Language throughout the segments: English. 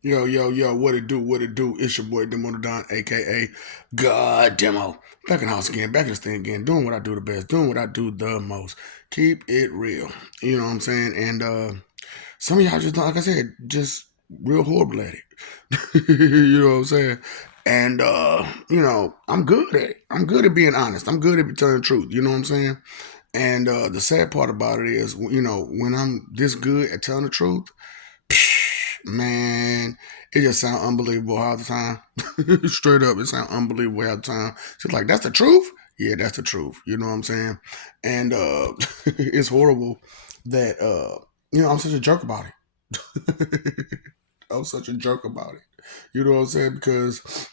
Yo, yo, yo, what it do, what it do? It's your boy Demo the Don, aka God Demo. Back in the house again, back in this thing again, doing what I do the best, doing what I do the most. Keep it real. You know what I'm saying? And some of y'all just like I said, just real horrible at it. You know what I'm saying? And I'm good at it. I'm good at being honest. I'm good at telling the truth. You know what I'm saying? And the sad part about it is, when I'm this good at telling the truth, man, it just sounds unbelievable all the time. Straight up, it sounds unbelievable all the time. She's like, that's the truth? Yeah, that's the truth. You know what I'm saying? And it's horrible that I'm such a jerk about it. I'm such a jerk about it. You know what I'm saying? Because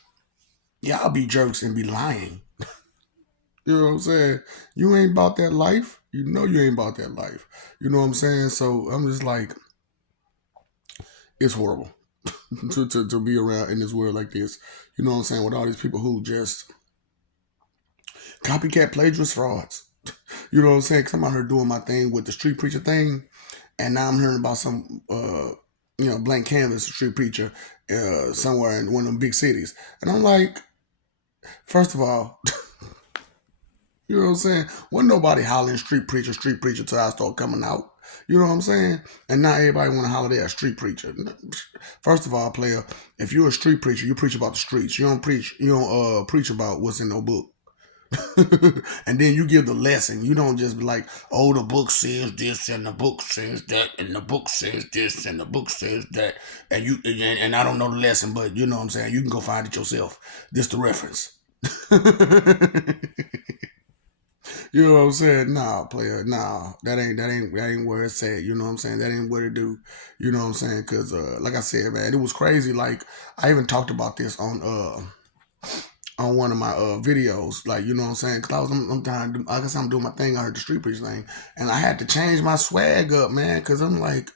y'all be jerks and be lying. You know what I'm saying? You ain't about that life. You know you ain't about that life. You know what I'm saying? So I'm just like, it's horrible. To be around in this world like this. You know what I'm saying? With all these people who just copycat plagiarist frauds. You know what I'm saying? Because I'm out here doing my thing with the street preacher thing, and now I'm hearing about some, blank canvas street preacher somewhere in one of them big cities. And I'm like, first of all, you know what I'm saying? Wasn't nobody hollering street preacher till I start coming out. You know what I'm saying? And now everybody want to holler at a street preacher. First of all, player, if you're a street preacher, you preach about the streets. You don't preach about what's in no book. And then you give the lesson. You don't just be like, oh, the book says this and the book says that and the book says this and the book says that, and I don't know the lesson, but you know what I'm saying. You can go find it yourself. This the reference. You know what I'm saying? Nah, player, nah. That ain't where it's at. You know what I'm saying? That ain't what it do. You know what I'm saying? Cause like I said, man, it was crazy. Like I even talked about this on one of my videos. Like, you know what I'm saying? Cause I'm trying to do, like I guess I'm doing my thing. I heard the street preach thing. And I had to change my swag up, man. Cause I'm like,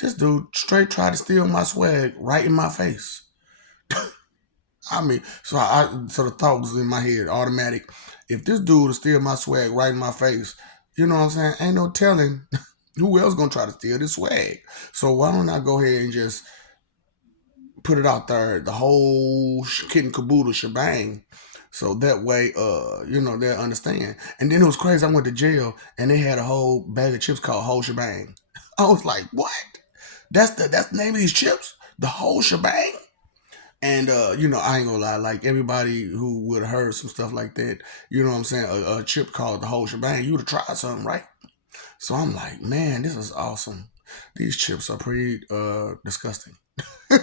this dude straight tried to steal my swag right in my face. I mean, so the thought was in my head, automatic. If this dude will steal my swag right in my face, you know what I'm saying? Ain't no telling who else gonna try to steal this swag. So why don't I go ahead and just put it out there, the whole kit and caboodle shebang, so that way, they'll understand. And then it was crazy. I went to jail and they had a whole bag of chips called whole shebang. I was like, what? That's the name of these chips, the whole shebang. And I ain't gonna lie, like everybody who would have heard some stuff like that, you know what I'm saying, a chip called the whole shebang, you would have tried something, right? So I'm like, man, this is awesome. These chips are pretty disgusting. I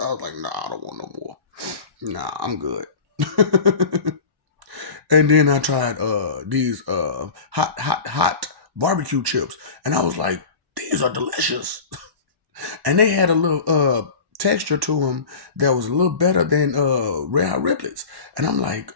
was like, nah, I don't want no more. Nah, I'm good. And then I tried these hot barbecue chips, and I was like, these are delicious. And they had a little texture to them that was a little better than Red Hot Riplets. And I'm like,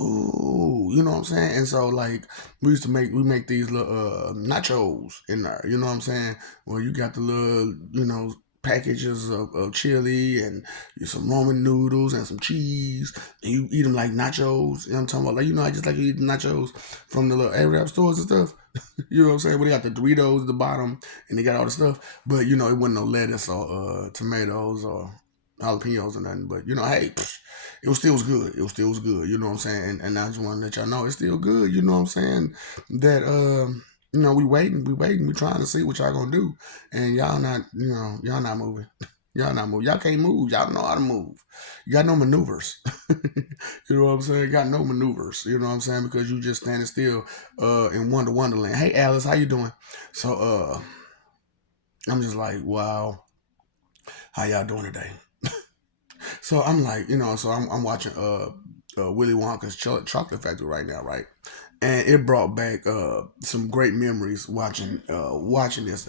ooh, you know what I'm saying? And so like we make these little nachos in there, you know what I'm saying? Well, you got the little, packages of chili and some Roman noodles and some cheese, and you eat them like nachos. You know what I'm talking about? Like, I just like to eat nachos from the little Arab stores and stuff. You know what I'm saying? Where they got the Doritos at the bottom and they got all the stuff. But it wasn't no lettuce or tomatoes or jalapenos or nothing. But hey, it was still was good. It was still was good. You know what I'm saying? And I just want to let y'all know it's still good. You know what I'm saying? That we trying to see what y'all gonna do, and y'all not moving. Y'all not moving. Y'all can't move. Y'all don't know how to move. You got no maneuvers. You know what I'm saying? You got no maneuvers. You know what I'm saying? Because you just standing still in Wonderland. Hey Alice, how you doing? So I'm just like, wow, how y'all doing today? So I'm like, so I'm watching Willy Wonka's Chocolate Factory right now, right? And it brought back some great memories watching this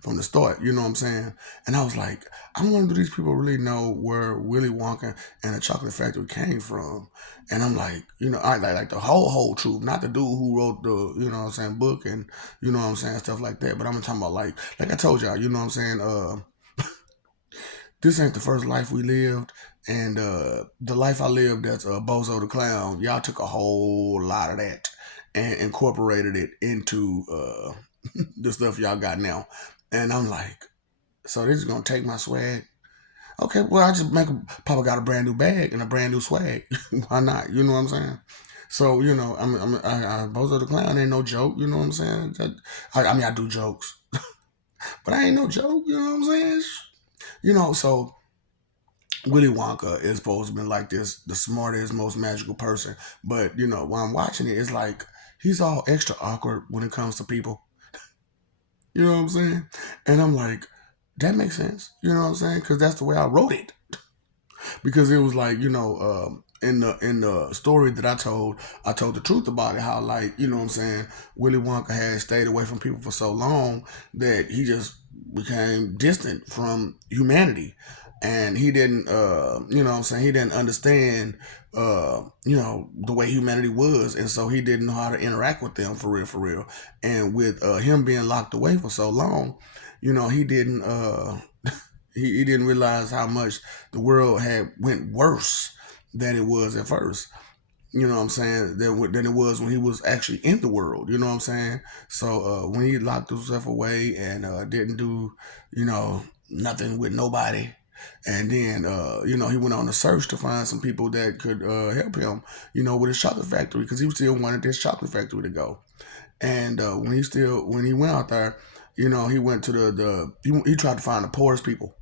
from the start. You know what I'm saying? And I was like, I wonder do these people really know where Willy Wonka and the Chocolate Factory came from? And I'm like, I like the whole truth, not the dude who wrote the what I'm saying book and what I'm saying stuff like that. But I'm talking about like I told y'all, what I'm saying. This ain't the first life we lived, and the life I lived as Bozo the Clown, y'all took a whole lot of that and incorporated it into the stuff y'all got now. And I'm like, So they're just gonna take my swag. Okay, well I just make Papa got a brand new bag and a brand new swag. Why not? You know what I'm saying? So Bozo the Clown ain't no joke. You know what I'm saying? I mean I do jokes, but I ain't no joke. You know what I'm saying? So Willy Wonka is supposed to be like this, the smartest, most magical person. But while I'm watching it, it's like he's all extra awkward when it comes to people. You know what I'm saying? And I'm like, that makes sense. You know what I'm saying? Because that's the way I wrote it. Because it was like in the story that I told the truth about it. How, like, you know what I'm saying, Willy Wonka had stayed away from people for so long that he just became distant from humanity, and he didn't you know what I'm saying, he didn't understand the way humanity was, and so he didn't know how to interact with them for real. And with him being locked away for so long, he didn't he didn't realize how much the world had went worse than it was at first. You know what I'm saying? Than it was when he was actually in the world. You know what I'm saying? So when he locked himself away and didn't do, nothing with nobody, and then he went on a search to find some people that could help him, with his chocolate factory, because he still wanted this chocolate factory to go. And when he went out there, he went to he tried to find the poorest people.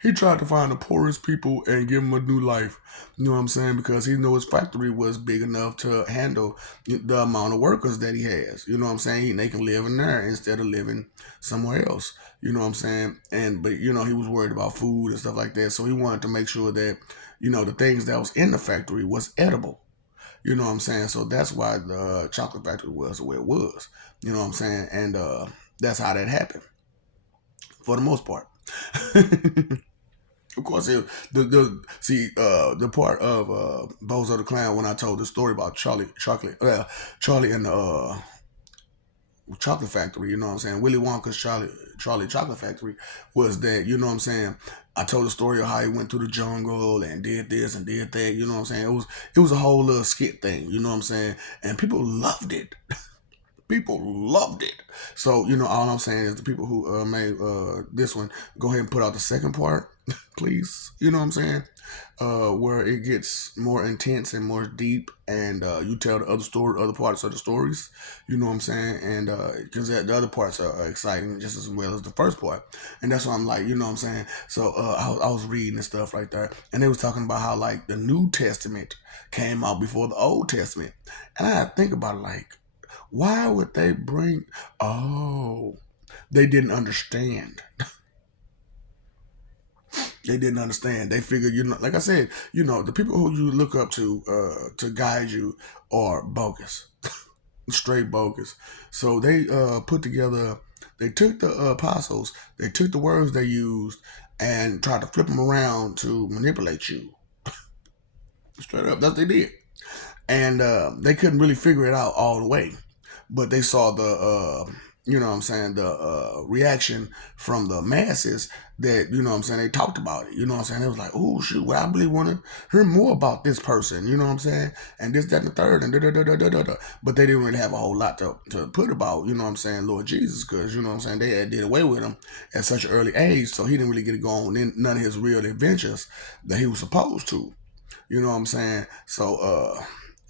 He tried to find the poorest people and give them a new life. You know what I'm saying? Because he knew his factory was big enough to handle the amount of workers that he has. You know what I'm saying? They can live in there instead of living somewhere else. You know what I'm saying? But he was worried about food and stuff like that. So he wanted to make sure that, the things that was in the factory was edible. You know what I'm saying? So that's why the chocolate factory was the way it was. You know what I'm saying? And that's how that happened for the most part. Of course, the part of Bozo the Clown, when I told the story about Charlie and the Chocolate Factory. You know what I'm saying? Willy Wonka's Charlie Chocolate Factory was that. You know what I'm saying? I told the story of how he went through the jungle and did this and did that. You know what I'm saying? It was a whole little skit thing. You know what I'm saying? And people loved it. People loved it. So all I'm saying is the people who made this one, go ahead and put out the second part, please. You know what I'm saying? Where it gets more intense and more deep, and you tell the other parts of the stories. You know what I'm saying? And because the other parts are exciting just as well as the first part, and that's why I'm like, you know what I'm saying. So I was reading and stuff right there, and they was talking about how, like, the New Testament came out before the Old Testament, and I had to think about it, like, why would they bring? Oh, they didn't understand. They didn't understand. They figured, like I said, the people who you look up to guide you are bogus, straight bogus. So they put together. They took the apostles. They took the words they used and tried to flip them around to manipulate you. Straight up, that's what they did. And they couldn't really figure it out all the way, but they saw the you know what I'm saying, the reaction from the masses, that what I'm saying, they talked about it. You know what I'm saying? They was like, oh shoot, well, I really want to hear more about this person. You know what I'm saying? And this, that, and the third, and da da da da da da da. But they didn't really have a whole lot to put about, you know what I'm saying, Lord Jesus, because you know what I'm saying, they had did away with him at such an early age, so he didn't really get to go on in none of his real adventures that he was supposed to. You know what I'm saying? So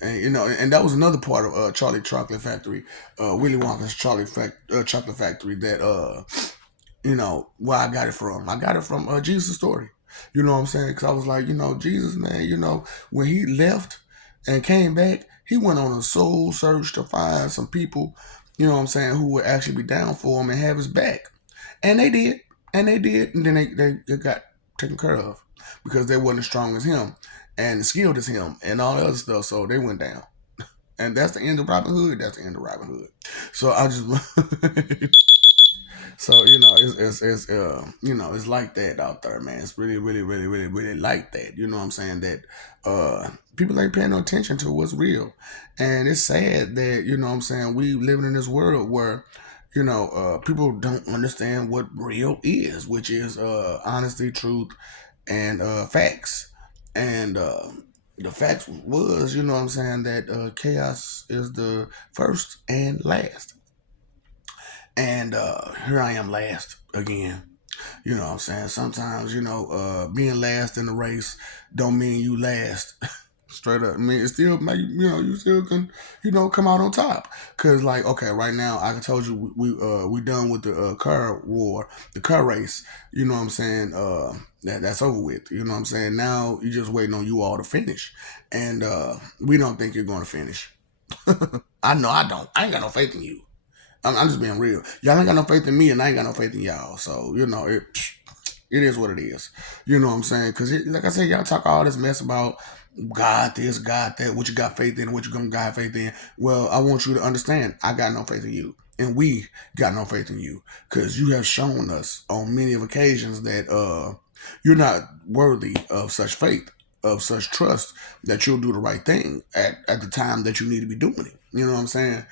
and and that was another part of Charlie Chocolate Factory, Willy Wonka's Chocolate Factory, that where I got it from. I got it from Jesus' story. You know what I'm saying? Because I was like, Jesus, man, when he left and came back, he went on a soul search to find some people, you know what I'm saying, who would actually be down for him and have his back. And they did. And they did. And then they got taken care of because they wasn't as strong as him and skilled as him and all the other stuff. So they went down. And that's the end of Robin Hood. That's the end of Robin Hood. So I just so it's like that out there, man. It's really, really, really, really, really like that. You know what I'm saying? That people ain't paying no attention to what's real, and it's sad that what I'm saying, we living in this world where people don't understand what real is, which is honesty, truth, and facts. And the facts was, you know what I'm saying, that chaos is the first and last. And here I am last again. You know what I'm saying? Sometimes, being last in the race don't mean you last. Straight up. I mean, it still make you still can come out on top. Cause like okay, right now I told you we done with the car war, the car race. You know what I'm saying? That's over with. You know what I'm saying? Now you just waiting on you all to finish, and we don't think you're going to finish. I know I don't. I ain't got no faith in you. I'm just being real. Y'all ain't got no faith in me, and I ain't got no faith in y'all. So it is what it is. You know what I'm saying? Because like I said, y'all talk all this mess about God this, God that, what you got faith in, what you gonna got faith in. Well, I want you to understand, I got no faith in you, and we got no faith in you, because you have shown us on many of occasions that you're not worthy of such faith, of such trust, that you'll do the right thing at the time that you need to be doing it. You know what I'm saying?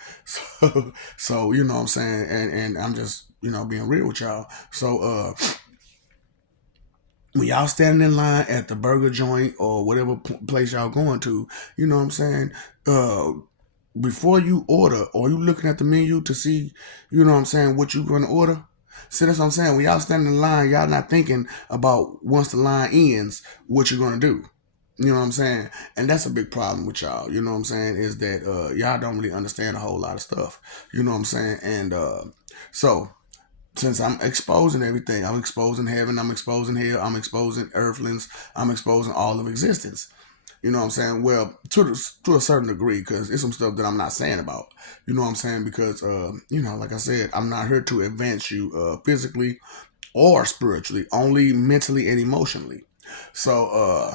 So you know what I'm saying, and I'm just being real with y'all. So when y'all standing in line at the burger joint or whatever place y'all going to, you know what I'm saying? Uh, Before you order, or you looking at the menu to see, you know what I'm saying, what you gonna order. See, that's what I'm saying. When y'all standing in line, y'all not thinking about once the line ends, what you're gonna do. You know what I'm saying? And that's a big problem with y'all. You know what I'm saying? Is that y'all don't really understand a whole lot of stuff. You know what I'm saying? And so since I'm exposing everything, I'm exposing heaven, I'm exposing hell, I'm exposing earthlings, I'm exposing all of existence. You know what I'm saying? Well, to a certain degree, because it's some stuff that I'm not saying about. You know what I'm saying? Because like I said, I'm not here to advance you physically or spiritually, only mentally and emotionally. So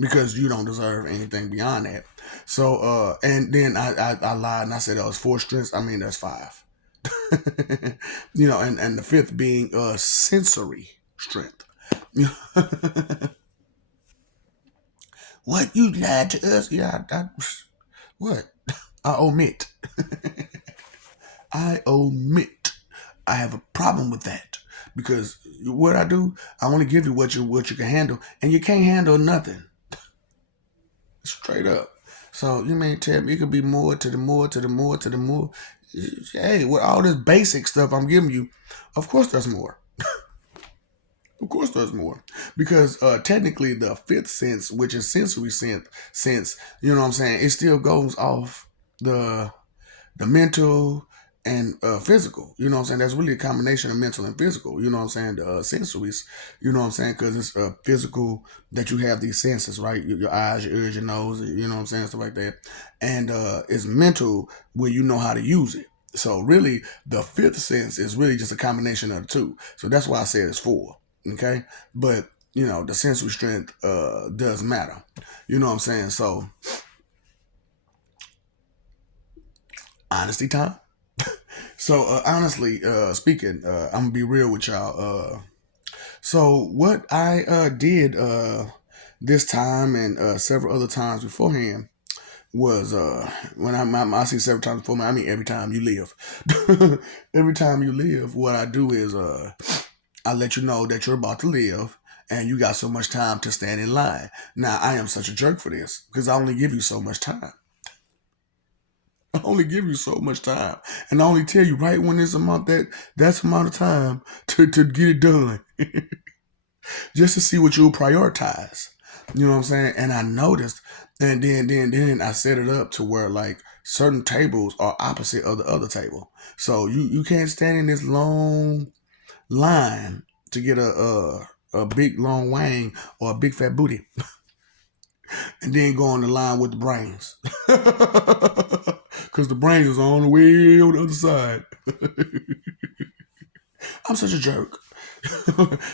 because you don't deserve anything beyond that. So and then I lied and I said that was four strengths. I mean that's five. And the fifth being sensory strength. What, you lied to us? Yeah, what? I omit. I omit. I have a problem with that, because what I do, I want to give you what you can handle, and you can't handle nothing. Straight up. So you may tell me it could be more to the more to the more to the more. Hey, with all this basic stuff I'm giving you, of course there's more. Of course, there's more, because technically the fifth sense, which is sensory sense, you know what I'm saying, it still goes off the mental and physical. You know what I'm saying? That's really a combination of mental and physical. You know what I'm saying? The sensories. You know what I'm saying? Because it's physical that you have these senses, right? Your eyes, your ears, your nose. You know what I'm saying? Stuff like that. And it's mental where you know how to use it. So really, the fifth sense is really just a combination of the two. So that's why I said it's four. Okay, but the sensory strength does matter. You know what I'm saying? So honesty time. So honestly speaking, I'm gonna be real with y'all. So what I did this time and several other times beforehand was when I see several times before, I mean every time you live. Every time you live, what I do is I let you know that you're about to live and you got so much time to stand in line. Now I am such a jerk for this because I only give you so much time. I only give you so much time, and I only tell you right when it's that's amount of time to get it done, just to see what you'll prioritize. You know what I'm saying? And I noticed, and then I set it up to where like certain tables are opposite of the other table, so you can't stand in this long line to get a big long wang or a big fat booty, and then go on the line with the brains. Because the brains is on the way on the other side. I'm such a jerk.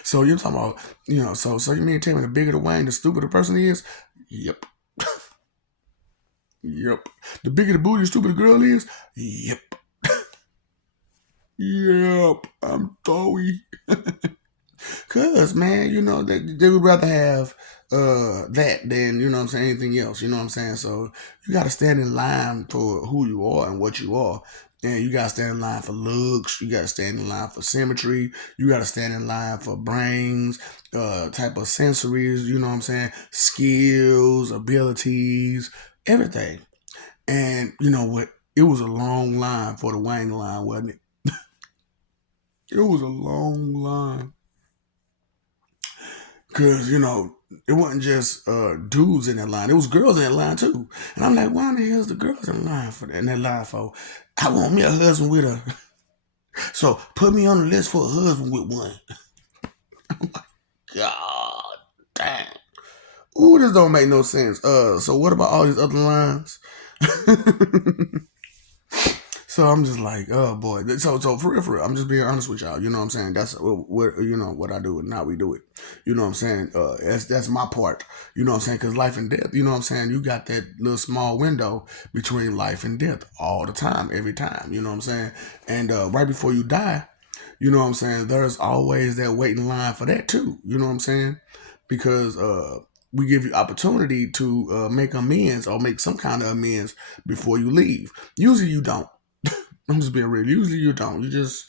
So you're talking about, so you mean to tell me the bigger the wang, the stupider the person is? Yep. Yep. The bigger the booty, the stupider the girl is? Yep. Yep. I'm sorry. Cause man, they would rather have that than what I'm saying, anything else. You know what I'm saying? So you gotta stand in line for who you are and what you are. And you gotta stand in line for looks, you gotta stand in line for symmetry, you gotta stand in line for brains, type of sensories, you know what I'm saying, skills, abilities, everything. And you know what? It was a long line for the Wang line, wasn't it? It was a long line. Cause it wasn't just dudes in that line. It was girls in that line too. And I'm like, why the hell's the girls in line for that? In that line for? I want me a husband with a. So put me on the list for a husband with one. God damn. Ooh, this don't make no sense. So what about all these other lines? So I'm just like, oh boy. So for real, I'm just being honest with y'all. You know what I'm saying? That's what I do and how we do it. You know what I'm saying? That's my part. You know what I'm saying? Because life and death. You know what I'm saying? You got that little small window between life and death all the time, every time. You know what I'm saying? And right before you die, you know what I'm saying? There's always that waiting line for that too. You know what I'm saying? Because we give you opportunity to make amends or make some kind of amends before you leave. Usually you don't. I'm just being real. Usually you don't. You just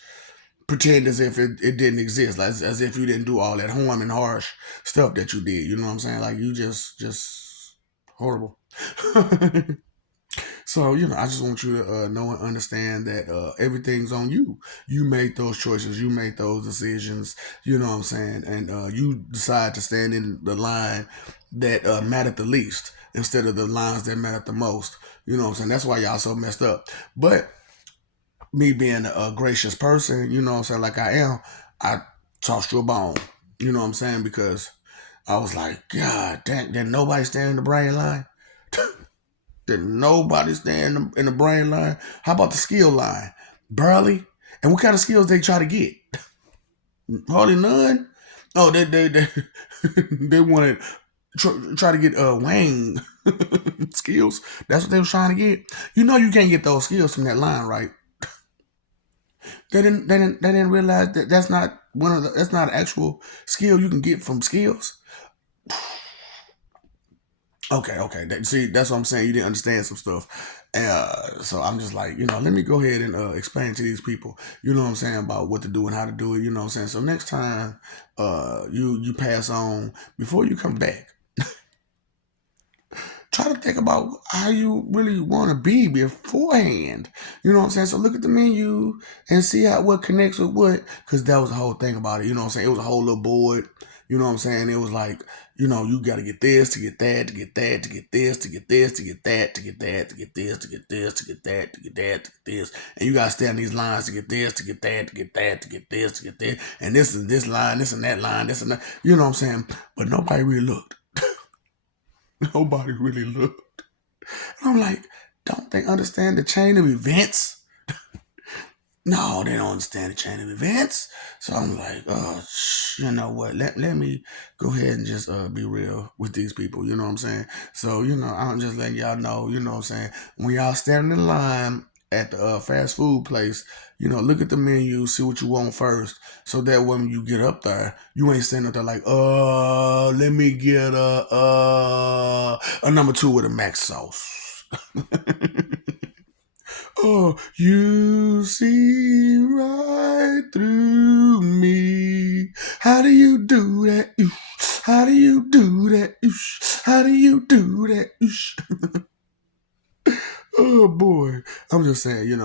pretend as if it didn't exist, like as if you didn't do all that harm and harsh stuff that you did. You know what I'm saying? Like you just horrible. So, I just want you to know and understand that everything's on you. You made those choices. You made those decisions. You know what I'm saying? And you decide to stand in the line that mattered the least instead of the lines that mattered the most. You know what I'm saying? That's why y'all so messed up. But me being a gracious person, you know what I'm saying, like I am, I tossed you a bone. You know what I'm saying? Because I was like, God damn, did nobody stand in the brain line? Did nobody stand in the brain line? How about the skill line? Barely. And what kind of skills they try to get? Hardly none. Oh, they they wanted try to get Wayne skills. That's what they was trying to get. You can't get those skills from that line, right? They didn't realize that that's not an actual skill you can get from skills. Okay. See, that's what I'm saying. You didn't understand some stuff. So I'm just like, let me go ahead and explain to these people, you know what I'm saying, about what to do and how to do it. You know what I'm saying. So next time, you pass on before you come back. Try to think about how you really want to be beforehand. You know what I'm saying? So look at the menu and see what connects with what. Because that was the whole thing about it. You know what I'm saying? It was a whole little board. You know what I'm saying? It was like, you got to get this, to get that, to get that, to get this, to get this, to get that, to get that, to get this, to get this, to get that, to get that, to get this. And you got to stay on these lines to get this, to get that, to get that, to get this, to get that. And this is this line, this and that line, this and that. You know what I'm saying? But nobody really looked. Nobody really looked. And I'm like, don't they understand the chain of events? No, they don't understand the chain of events. So I'm like, oh, you know what? Let me go ahead and just be real with these people. You know what I'm saying? So, I'm just letting y'all know, you know what I'm saying? When y'all standing in line at the fast food place, look at the menu, see what you want first. So that when you get up there, you ain't standing up there like, let me get a number two with a mac sauce. Oh, you see right through me. How do you do that? How do you do that? How do you do that? Oh boy, I'm just saying,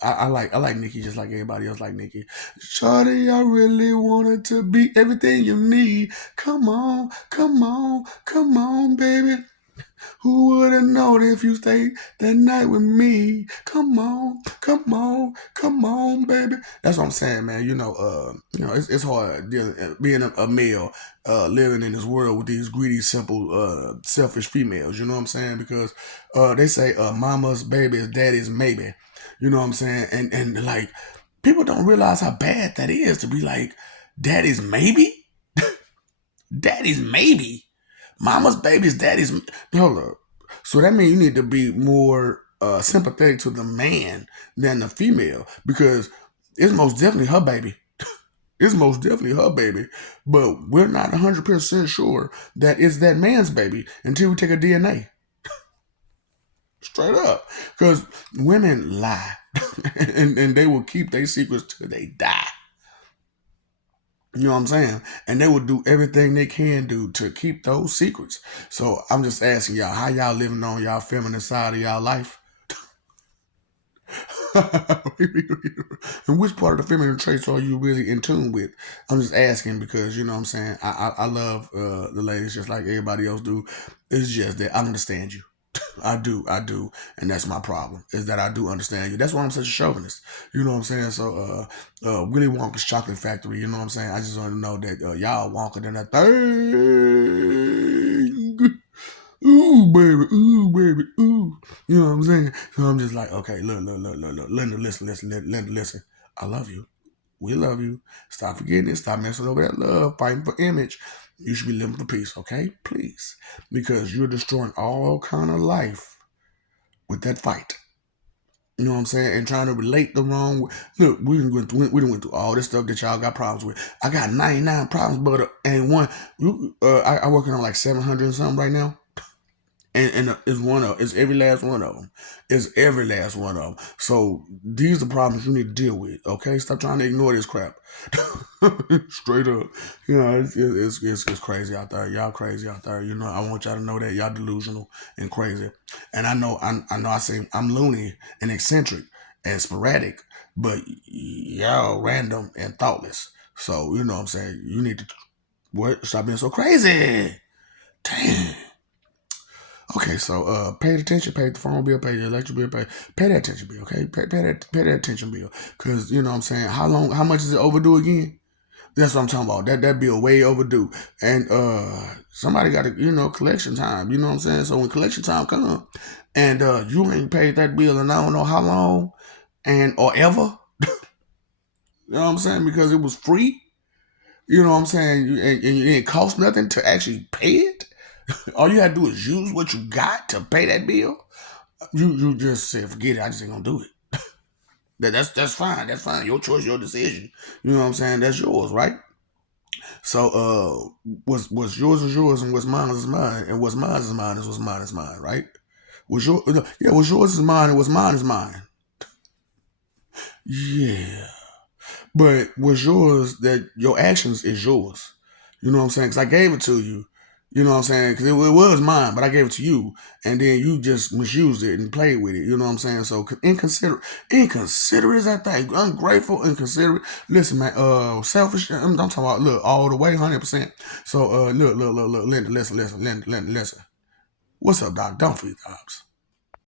I like Nikki just like everybody else like Nikki. Shawty, I really wanted to be everything you need. Come on, come on, come on, baby. Who would have known if you stayed that night with me? Come on, come on, come on, baby. That's what I'm saying, man. It's hard being a male, living in this world with these greedy, simple, selfish females. You know what I'm saying? Because they say mama's baby is daddy's maybe. You know what I'm saying? And like people don't realize how bad that is to be like daddy's maybe, daddy's maybe. Mama's baby's daddy's. Hold up. So that means you need to be more sympathetic to the man than the female because it's most definitely her baby. It's most definitely her baby, but we're not 100% sure that it's that man's baby until we take a DNA. Straight up. Because women lie and they will keep their secrets till they die. You know what I'm saying? And they will do everything they can do to keep those secrets. So I'm just asking y'all, how y'all living on y'all feminine side of y'all life? And which part of the feminine traits are you really in tune with? I'm just asking because you know what I'm saying. I love the ladies just like everybody else do. It's just that I understand you. I do, and that's my problem. Is that I do understand you. That's why I'm such a chauvinist. You know what I'm saying? So, Willy Wonka's Chocolate Factory. You know what I'm saying? I just want to know that y'all Wonka than that thing. Ooh, baby, ooh. You know what I'm saying? So I'm just like, okay, look. Linda, listen, Linda, listen. I love you. We love you. Stop forgetting it. Stop messing over that love, fighting for image. You should be living for peace, okay? Please. Because you're destroying all kind of life with that fight. You know what I'm saying? And trying to relate the wrong way. Look, we done went through all this stuff that y'all got problems with. I got 99 problems, but ain't one. I working on like 700 and something right now. And it's every last one of them. It's every last one of them. So these are problems you need to deal with. Okay, stop trying to ignore this crap. Straight up, you know it's crazy out there. Y'all crazy out there. You know I want y'all to know that y'all delusional and crazy. And I know I say I'm loony and eccentric and sporadic, but y'all random and thoughtless. So you know what I'm saying. You need to stop being so crazy. Damn. Okay, so pay attention, pay the phone bill, pay the electric bill, pay that attention bill, okay? Pay that attention bill. Cause you know what I'm saying, how much is it overdue again? That's what I'm talking about. That bill way overdue. And somebody got to, collection time. You know what I'm saying? So when collection time comes and you ain't paid that bill and I don't know how long and or ever, you know what I'm saying? Because it was free. You know what I'm saying? And it didn't cost nothing to actually pay it. All you had to do is use what you got to pay that bill. You just said, forget it. I just ain't gonna do it. That's fine. That's fine. Your choice, your decision. You know what I'm saying? That's yours, right? So what's yours is yours, and what's mine is mine, and what's mine is mine, what's mine is mine, right? What's yours is mine, and what's mine is mine. Yeah. But what's yours, that your actions is yours. You know what I'm saying? Because I gave it to you. You know what I'm saying? Because it was mine, but I gave it to you, and then you just misused it and played with it. You know what I'm saying? So inconsiderate is that thing. Ungrateful, inconsiderate. Listen, man. Selfish. I'm talking about look all the way, 100%. So look, Linda, listen. What's up, Doc? Don't feed the ops.